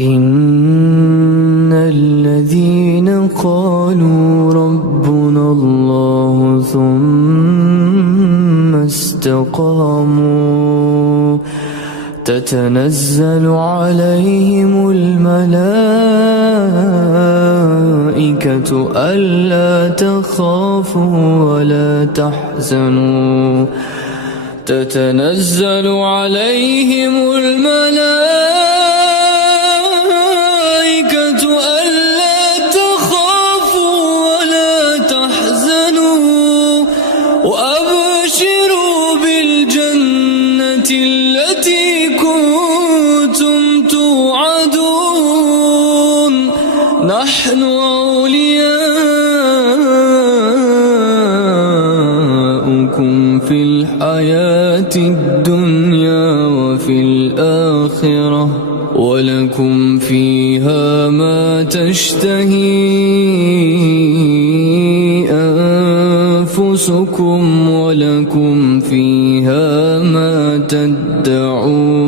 إن الذين قالوا ربنا الله ثم استقاموا تتنزل عليهم الملائكة ألا تخافوا ولا تحزنوا تتنزل عليهم الملائكة ألا تخافوا ولا تحزنوا وأبشروا بالجنة التي كنتم توعدون نحن أولياؤكم في الحياة الدنيا وفي الآخرة ولكم فيها ما تشتهي أنفسكم ولكم فيها ما تدعون.